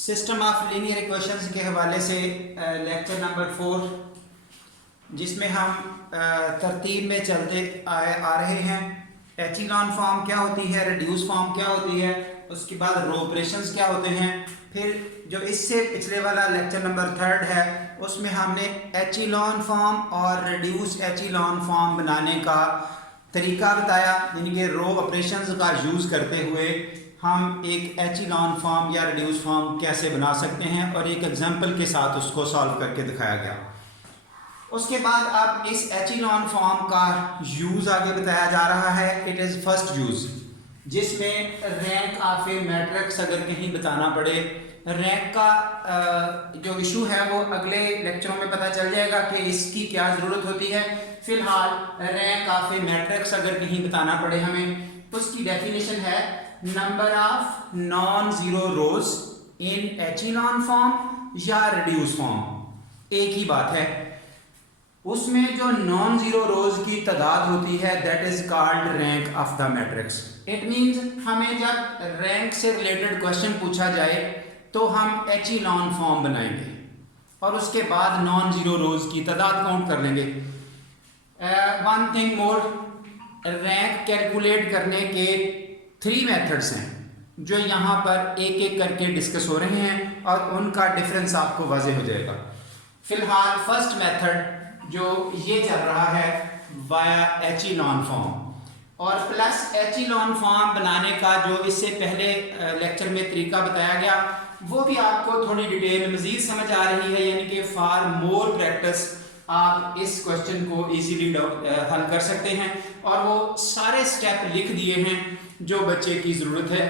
System of linear equations के हवाले से लेक्चर नंबर 4, जिसमें हम तरतीब में चलते आ रहे हैं। एचिलॉन फॉर्म क्या होती है, रिड्यूस फॉर्म क्या होती है, उसके बाद रो ऑपरेशंस क्या होते हैं। फिर जो इससे पिछले वाला लेक्चर नंबर 3 है, उसमें हमने एचिलॉन फॉर्म और रिड्यूस एचिलॉन फॉर्म बनाने का तरीका बताया, यानी कि रो ऑपरेशंस का यूज़ करते हुए हम एक एचिलॉन फॉर्म या रिड्यूस फॉर्म कैसे बना सकते हैं, और एक एग्जांपल के साथ उसको सॉल्व करके दिखाया गया। उसके बाद अब इस एचिलॉन फॉर्म का यूज़ आगे बताया जा रहा है। इट इज़ फर्स्ट यूज़, जिसमें रैंक ऑफ ए मैट्रिक्स अगर कहीं बताना पड़े, रैंक का जो इशू है वो अगले लेक्चरों में पता चल जाएगा कि इसकी क्या ज़रूरत होती है। फिलहाल रैंक ऑफ ए मैट्रिक्स अगर कहीं बताना पड़े हमें, उसकी डेफिनेशन है number of non zero rows in echelon form या रिड्यूस फॉर्म, एक ही बात है। उसमें जो नॉन जीरो रोज की तादाद होती है, that is called rank of the matrix. It means हमें जब रैंक से रिलेटेड क्वेश्चन पूछा जाए तो हम एचिलॉन फॉर्म बनाएंगे और उसके बाद नॉन जीरो रोज की तादाद काउंट कर लेंगे। One thing more, rank calculate करने के 3 मेथड्स हैं जो यहाँ पर एक एक करके डिस्कस हो रहे हैं और उनका डिफरेंस आपको वाज़ेह हो जाएगा। फिलहाल फर्स्ट मेथड जो ये चल रहा है वाया एचिलॉन फॉर्म, और प्लस एचिलॉन फॉर्म बनाने का जो इससे पहले लेक्चर में तरीका बताया गया, वो भी आपको थोड़ी डिटेल मज़ीद समझ आ रही है, यानी कि फॉर मोर प्रैक्टिस आप इस क्वेश्चन को इजीली हल कर सकते हैं। और वो सारे स्टेप लिख दिए हैं जो बच्चे की ज़रूरत है,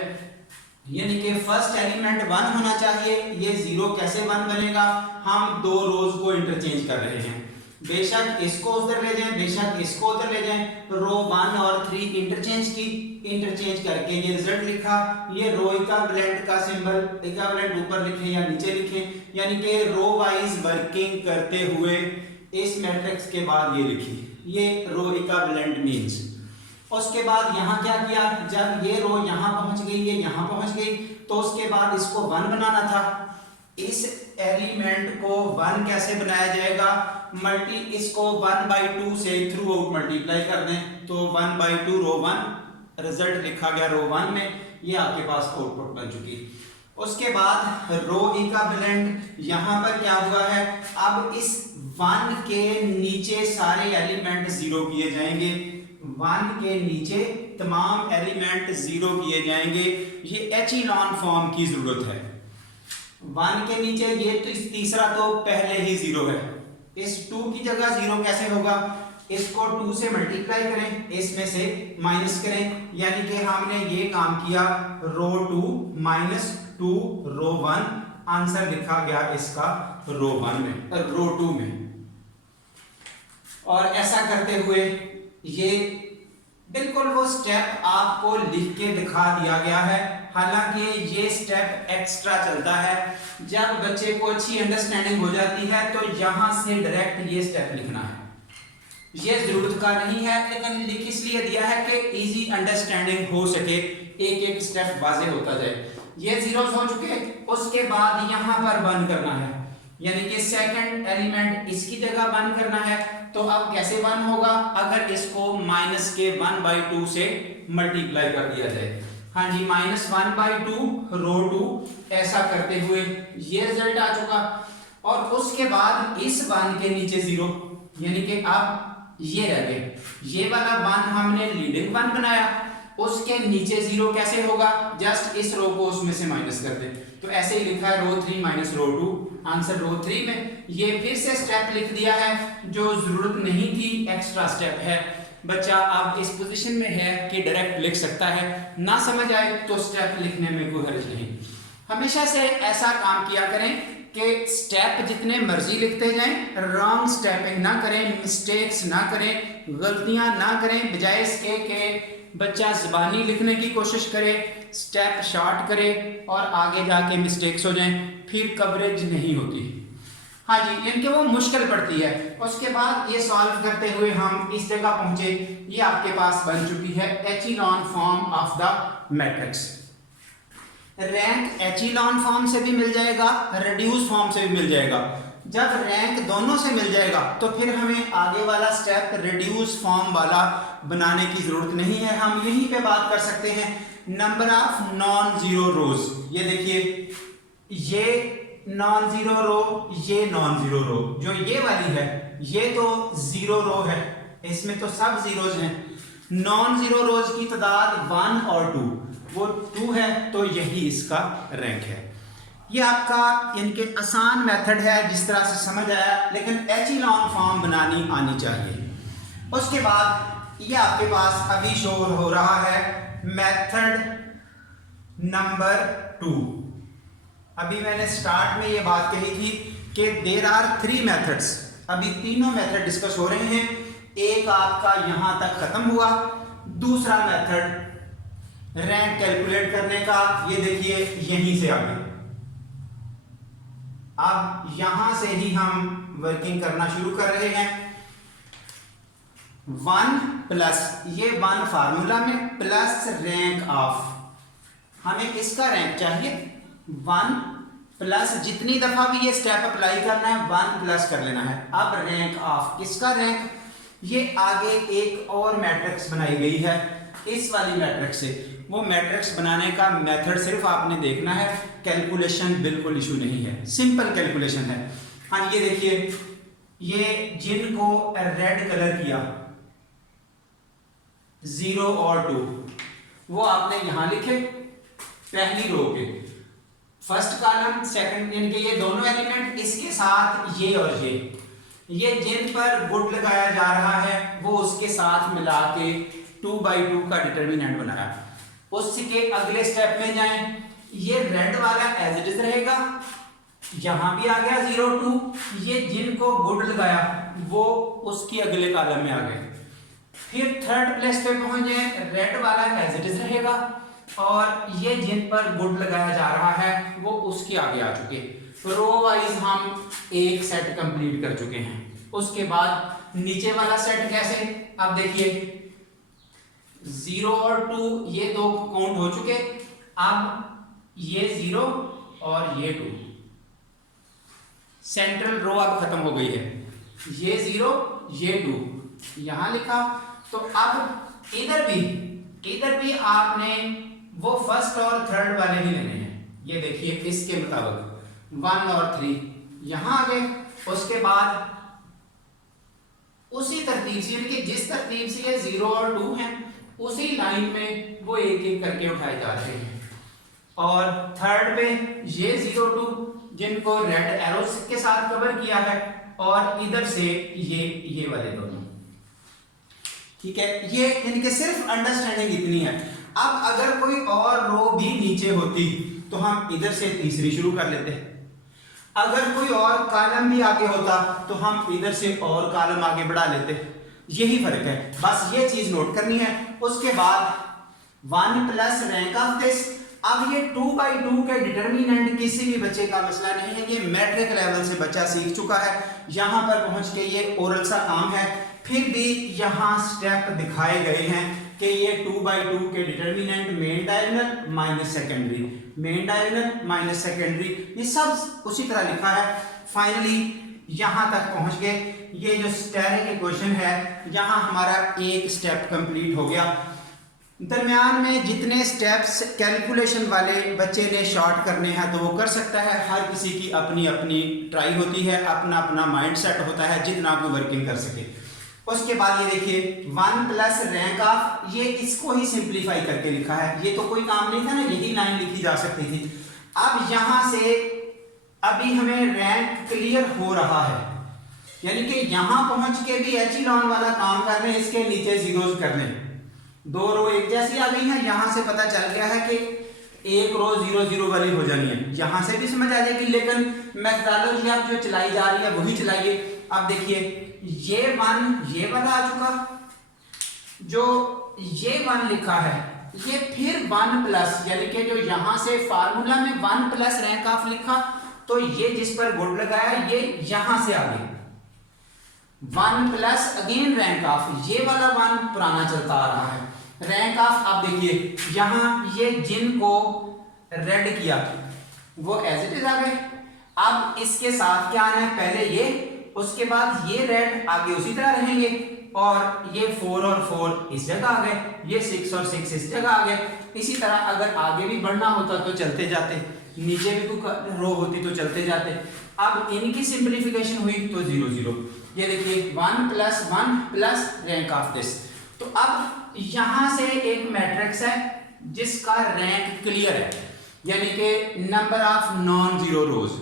यानी कि फर्स्ट एलिमेंट 1 होना चाहिए। ये 0 कैसे 1 बनेगा, हम 2 रोज को इंटरचेंज कर रहे हैं, बेशक इसको उधर ले जाएं, बेशक इसको उधर ले जाएं। रो 1 और 3 इंटरचेंज की, इंटरचेंज करके ये रिजल्ट लिखा। ये रो इक्विवेलेंट का सिंबल, इक्विवेलेंट ऊपर लिखें या नीचे लिखें, यानी कि रो वाइज वर्किंग करते हुए इस मैट्रिक्स के बाद ये लिखी, ये रो इक्विवेलेंट मींस। उसके बाद यहाँ क्या किया, जब ये रो यहाँ पहुंच गई, ये यहाँ पहुंच गई, तो उसके बाद इसको 1 बनाना था। इस एलिमेंट को 1 कैसे बनाया जाएगा, इसको 1/2 से थ्रू आउट मल्टीप्लाई कर दें, तो 1/2 रो 1 रिजल्ट लिखा गया रो 1 में, ये आपके पास आउटपुट बन चुकी। उसके बाद रो इक्विवेलेंट यहाँ पर क्या हुआ है, अब इस 1 के नीचे सारे एलिमेंट 0 किए जाएंगे, 1 के नीचे तमाम एलिमेंट 0 किए जाएंगे। ये एचिलॉन फॉर्म की जरूरत है। 1 के नीचे ये तो इस तीसरा तो पहले ही 0 है, इस 2 की जगह 0 कैसे होगा, इसको 2 से मल्टीप्लाई करें, इसमें से माइनस करें, यानी कि हमने ये काम किया रो 2 -2 रो 1, आंसर लिखा गया इसका रो 1 में, रो 2 में। और ऐसा करते हुए ये बिल्कुल वो स्टेप आपको लिख के दिखा दिया गया है। हालांकि ये स्टेप एक्स्ट्रा चलता है, जब बच्चे को अच्छी अंडरस्टैंडिंग हो जाती है तो यहाँ से डायरेक्ट ये स्टेप लिखना है, ये जरूरत का नहीं है, लेकिन लिख इसलिए दिया है कि इजी अंडरस्टैंडिंग हो सके, एक एक स्टेप वाज़ेह होता जाए। ये 0 हो चुके, उसके बाद यहाँ पर 1 करना है, यानी कि सेकंड एलिमेंट इसकी जगह 1 करना है। तो अब कैसे 1 होगा, अगर इसको माइनस के 1/2 से मल्टीप्लाई कर दिया जाए। हाँ जी, -1/2 रो 2, ऐसा करते हुए ये रिजल्ट आ चुका। और उसके बाद इस 1 के नीचे 0, यानी कि अब ये रह गए, ये वाला 1 हमने लीडिंग 1 बनाया, उसके नीचे 0 कैसे होगा, जस्ट इस रो को उसमें से माइनस कर दें, तो ऐसे ही लिखा है रो 3 - रो 2, आंसर रो 3 में। ये फिर से स्टेप लिख दिया है जो जरूरत नहीं थी, एक्स्ट्रा स्टेप है। बच्चा अब इस पोजीशन में है कि डायरेक्ट लिख सकता है, ना समझ आए तो स्टेप लिखने में कोई हर्ज नहीं। हमेशा से ऐसा काम किया करें कि स्टेप जितने मर्जी लिखते जाएं, रॉन्ग स्टेपिंग ना करें, मिस्टेक्स ना करें, गलतियां ना करें, बजाय इसके कि बच्चा ज़बानी लिखने की कोशिश करे, स्टेप शॉर्ट करे और आगे जाके मिस्टेक्स हो जाएं, फिर कवरेज नहीं होती। हाँ जी, इनके वो मुश्किल पड़ती है। उसके बाद ये सॉल्व करते हुए हम इस जगह पहुंचे, ये आपके पास बन चुकी है echelon form of the matrix. Rank echelon form से भी मिल जाएगा, रिड्यूस फॉर्म से भी मिल जाएगा। जब रैंक दोनों से मिल जाएगा तो फिर हमें आगे वाला स्टेप रिड्यूस फॉर्म वाला बनाने की जरूरत नहीं है। हम यहीं पे बात कर सकते हैं नंबर ऑफ नॉन जीरो रोज। ये देखिए, ये नॉन जीरो रो, ये नॉन जीरो रो, जो ये वाली है ये तो जीरो रो है, इसमें तो सब जीरोज हैं। नॉन जीरो रोज की तादाद 1 और 2, वो 2 है, तो यही इसका रैंक है। ये आपका इनके आसान मेथड है जिस तरह से समझ आया, लेकिन एचिलॉन फॉर्म बनानी आनी चाहिए। उसके बाद ये आपके पास अभी शो हो रहा है मेथड नंबर 2। अभी मैंने स्टार्ट में ये बात कही थी कि देयर आर 3 मेथड्स। अभी तीनों मेथड डिस्कस हो रहे हैं। एक आपका यहां तक खत्म हुआ, दूसरा मेथड रैंक कैलकुलेट करने का, ये देखिए यहीं से आगे। अब यहां से ही हम वर्किंग करना शुरू कर रहे हैं। 1 प्लस ये 1 फार्मूला में प्लस रैंक ऑफ, हमें किसका रैंक चाहिए 1 प्लस, जितनी दफा भी ये स्टेप अप्लाई करना है 1 प्लस कर लेना है। अब रैंक ऑफ, किसका रैंक, ये आगे एक और मैट्रिक्स बनाई गई है इस वाली मैट्रिक्स से। वो मैट्रिक्स बनाने का मेथड सिर्फ आपने देखना है, कैलकुलेशन बिल्कुल इशू नहीं है, सिंपल कैलकुलेशन है। हाँ ये देखिए, ये जिनको रेड कलर किया 0 और 2, वो आपने यहां लिखे पहली रो के फर्स्ट कॉलम, सेकंड, इनके ये दोनों एलिमेंट, इसके साथ ये और ये जिन पर गुड लगाया जा रहा है वो उसके साथ मिला के 2/2 का डिटर्मिनेंट बनाया। उसके अगले स्टेप में जाएं, ये रेड वाला एज इट इज रहेगा, यहां भी आ गया 0 2, ये जिनको गुड लगाया वो उसकी अगले कॉलम में आ गए। फिर थर्ड प्लेस पे पहुंचे, रेड वाला एज इट इज रहेगा और ये जिन पर गुड लगाया जा रहा है वो उसके आगे आ चुके। रो वाइज हम एक सेट कंप्लीट कर चुके हैं। उसके बाद नीचे वाला सेट कैसे, अब देखिए 0 और 2 ये दो काउंट हो चुके, अब ये 0 और ये 2, सेंट्रल रो अब खत्म हो गई है। ये 0 ये 2 यहां लिखा, तो अब इधर भी आपने वो फर्स्ट और थर्ड वाले ही लेने हैं। ये देखिए इसके मुताबिक 1 और 3 यहां आ गए। उसके बाद उसी तरतीब से, यानी कि जिस तरतीब से ये 0 और 2 हैं उसी लाइन में वो एक एक करके उठाए जा रहे हैं। और थर्ड पे ये 0 2 जिनको रेड एरोस के साथ कवर किया है, और इधर से ये वाले दोनों, ठीक है। ये इनके सिर्फ अंडरस्टैंडिंग इतनी है। अब अगर कोई और रो भी नीचे होती तो हम इधर से तीसरी शुरू कर लेते, अगर कोई और कॉलम भी आगे होता तो हम इधर से और कॉलम आगे बढ़ा लेते। यही फर्क है, बस ये चीज नोट करनी है। उसके बाद 1 प्लस रैंक ऑफ दिस। अब ये 2/2 के डिटर्मिनेंट किसी भी बच्चे का मसला नहीं है, ये मैट्रिक लेवल से बच्चा सीख चुका है। यहां पर पहुंच के ये ओरल सा काम है, फिर भी यहां स्टेप दिखाए गए हैं कि ये 2/2 के determinant main diagonal minus secondary, main diagonal minus secondary, ये सब उसी तरह लिखा है। फाइनली यहां तक पहुंच गए। ये जो स्टेरिक इक्वेशन है, यहां हमारा एक स्टेप कंप्लीट हो गया। दरमियान में जितने स्टेप्स कैलकुलेशन वाले बच्चे ने शॉर्ट करने हैं तो वो कर सकता है। हर किसी की अपनी अपनी ट्राई होती है, अपना अपना माइंड सेट होता है, जितना कोई वर्किंग कर सके। उसके बाद ये देखिए 1 प्लस रैंक ऑफ, ये इसको ही सिंप्लीफाई करके लिखा है। ये तो कोई काम नहीं था ना, यही लाइन लिखी जा सकती थी। अब यहां से अभी हमें रैंक क्लियर हो रहा है, यानी कि यहां पहुंच के भी एचिलॉन वाला काम कर रहे हैं, इसके नीचे जीरोज कर लें। 2 रो एक जैसी आ गई है, यहां से पता चल गया है कि एक रो 0 0 वाली हो जानी है, यहां से भी समझ आ जाएगी। लेकिन मेथोडोलॉजी आप जो चलाई जा रही है वही चलाइए। अब देखिए ये 1 ये वाला आ चुका, जो ये 1 लिखा है ये फिर 1 प्लस, यानी कि जो यहां से फार्मूला में 1 प्लस रैंक ऑफ लिखा, तो ये जिस पर गुड लगाया ये यहां से आ गई 1 प्लस अगेन रैंक ऑफ, ये वाला 1 पुराना चलता आ रहा है। रैंक ऑफ, अब देखिए यहां ये जिनको रेड किया, वो एज इट इज आ गए। अब इसके साथ क्या आना है, पहले ये, उसके बाद ये रेड आगे उसी तरह रहेंगे, और ये 4 और 4 इस जगह आ गए, ये 6 और 6 इस जगह आ गए। इसी तरह अगर आगे भी बढ़ना होता तो चलते जाते, नीचे भी कोई रो होती तो चलते जाते। अब इनकी सिंपलीफिकेशन हुई तो 0 0, ये देखिए 1 + 1 प्लस रैंक ऑफ दिस। तो अब यहां से एक मैट्रिक्स है जिसका रैंक क्लियर है, यानी कि नंबर ऑफ नॉन जीरो रोज।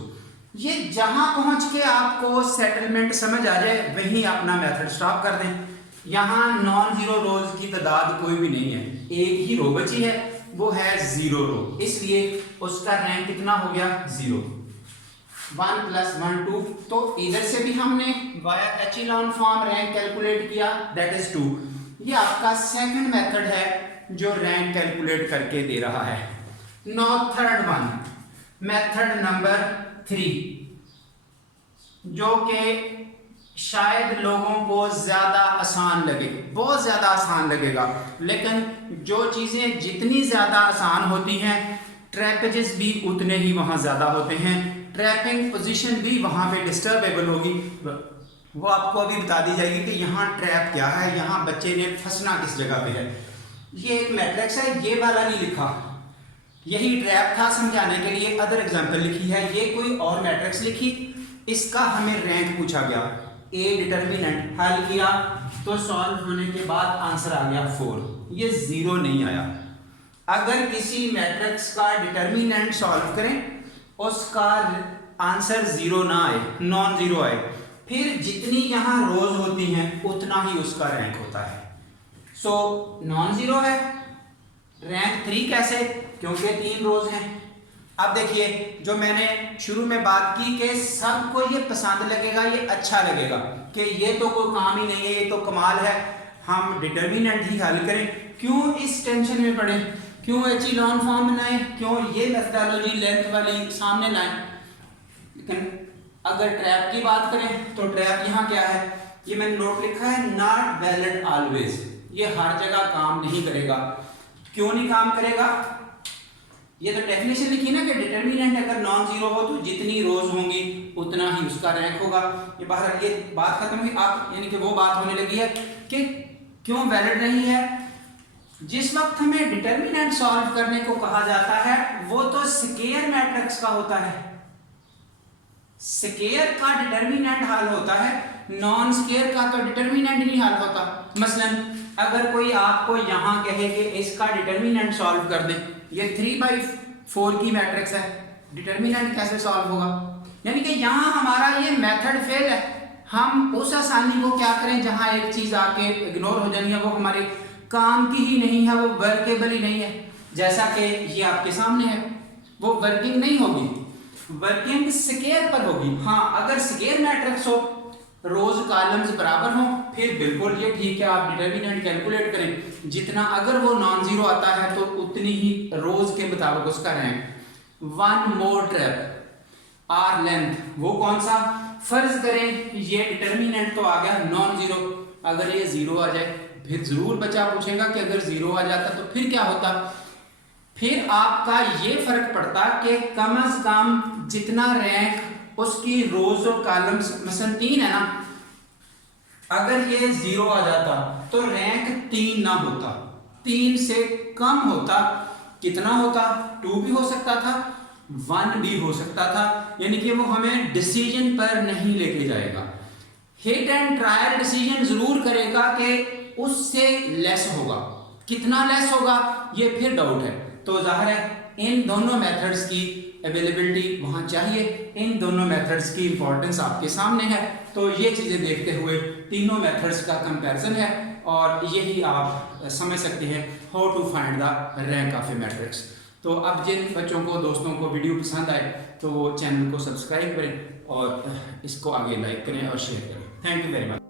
ये जहां पहुंच के आपको सेटलमेंट समझ आ जाए वहीं अपना मेथड स्टॉप कर दें। यहां नॉन जीरो रोज की तादाद कोई भी नहीं है, एक ही रो बची है, वो है 0 रो, इसलिए उसका रैंक कितना हो गया 0। 1 + 1 2, तो इधर से भी हमने via echelon form rank calculate किया, दैट इज 2। ये आपका सेकंड मेथड है जो रैंक कैलकुलेट करके दे रहा है। No third one, method number 3, जो कि शायद लोगों को ज्यादा आसान लगे, बहुत ज्यादा आसान लगेगा, लेकिन जो चीजें जितनी ज्यादा आसान होती हैं ट्रैपेजेस भी उतने ही वहां ज्यादा होते हैं, ट्रैपिंग पोजीशन भी वहां पे डिस्टर्बेबल होगी, वो आपको अभी बता दी जाएगी कि यहाँ ट्रैप क्या है, यहाँ बच्चे ने फंसना किस जगह पे है। ये एक मैट्रिक्स है, ये वाला नहीं लिखा, यही ट्रैप था समझाने के लिए अदर एग्जांपल लिखी है। ये कोई और मैट्रिक्स लिखी, इसका हमें रैंक पूछा गया, ए डिटर्मिनेंट हल किया तो सॉल्व होने के बाद आंसर आ गया 4, ये 0 नहीं आया। अगर किसी मैट्रिक्स का डिटर्मिनेंट सॉल्व करें उसका आंसर 0 ना आए, नॉन जीरो आए, फिर जितनी यहां रोज होती हैं उतना ही उसका रैंक होता है। सो नॉन जीरो है, रैंक 3 कैसे, क्योंकि 3 रोज हैं। अब देखिए जो मैंने शुरू में बात की कि सबको ये पसंद लगेगा, ये अच्छा लगेगा कि ये तो कोई काम ही नहीं है, ये तो कमाल है, हम डिटर्मिनेंट ही हल करें, क्यों इस टेंशन में पड़े, क्यों एचेलॉन फॉर्म बनाए, क्यों ये मेथोडोलॉजी लेंथ वाली सामने लाएं। लेकिन अगर ट्रैप की बात करें तो ट्रैप यहाँ क्या है, ये मैंने नोट लिखा है, नॉट वैलिड ऑलवेज, ये हर जगह काम नहीं करेगा। क्यों नहीं काम करेगा, ये तो डेफिनेशन लिखी ना कि डिटर्मिनेंट अगर नॉन जीरो हो तो जितनी रोज होंगी उतना ही उसका रैंक होगा। ये बाहर ये बात खत्म हुई, आप यानी कि वो बात होने लगी है कि क्यों वैलिड नहीं है। जिस वक्त हमें डिटर्मिनेंट सॉल्व करने को कहा जाता है वो तो स्केयर मैट्रिक्स का होता है, स्केयर का डिटर्मिनेंट हल होता है, नॉन स्केयर का तो डिटर्मिनेंट नहीं हल होता। मसलन अगर कोई आपको यहां कहे कि इसका डिटर्मिनेंट सॉल्व कर दें, ये 3/4 की मैट्रिक्स है, डिटर्मिनेंट कैसे सॉल्व होगा, यानी कि यहां हमारा ये मेथड फेल है। हम उस आसानी को क्या करें जहां एक चीज आके इग्नोर हो जानी है, वो हमारे काम की ही नहीं है, वो वर्केबल ही नहीं है। जैसा कि ये आपके सामने है, वो वर्किंग नहीं होगी, वर्किंग स्केयर पर होगी। हाँ, अगर स्केयर मैट्रिक्स हो, रोज कॉलम्स बराबर हो, फिर बिल्कुल ये ठीक है, आप डिटर्मिनेंट कैलकुलेट करें, जितना अगर वो नॉन जीरो आता है तो उतनी ही रोज के मुताबिक उसका rank. One more trap or length, वो कौन सा, फर्ज करें ये डिटर्मिनेंट तो आ गया नॉन जीरो, अगर ये 0 आ जाए फिर जरूर बच्चा पूछेगा कि अगर 0 आ जाता तो फिर क्या होता। फिर आपका ये फर्क पड़ता कि कम से कम जितना रैंक उसकी रोज और कॉलम्स, मसलन 3 है ना, अगर ये 0 आ जाता तो रैंक 3 ना होता, 3 से कम होता, कितना होता, 2 भी हो सकता था, 1 भी हो सकता था, यानी कि वो हमें डिसीजन पर नहीं लेके जाएगा। हिट एंड ट्रायल डिसीजन जरूर करेगा कि उससे लेस होगा, कितना लेस होगा ये फिर डाउट है। तो जाहिर है इन दोनों मेथड्स की अवेलेबिलिटी वहां चाहिए, इन दोनों मेथड्स की इंपॉर्टेंस आपके सामने है। तो ये चीजें देखते हुए तीनों मेथड्स का कंपैरिजन है और यही आप समझ सकते हैं how to find the rank of a matrix. तो अब जिन बच्चों को, दोस्तों को वीडियो पसंद आए तो वो चैनल को सब्सक्राइब करें और इसको आगे लाइक करें और शेयर करें। Thank you very much.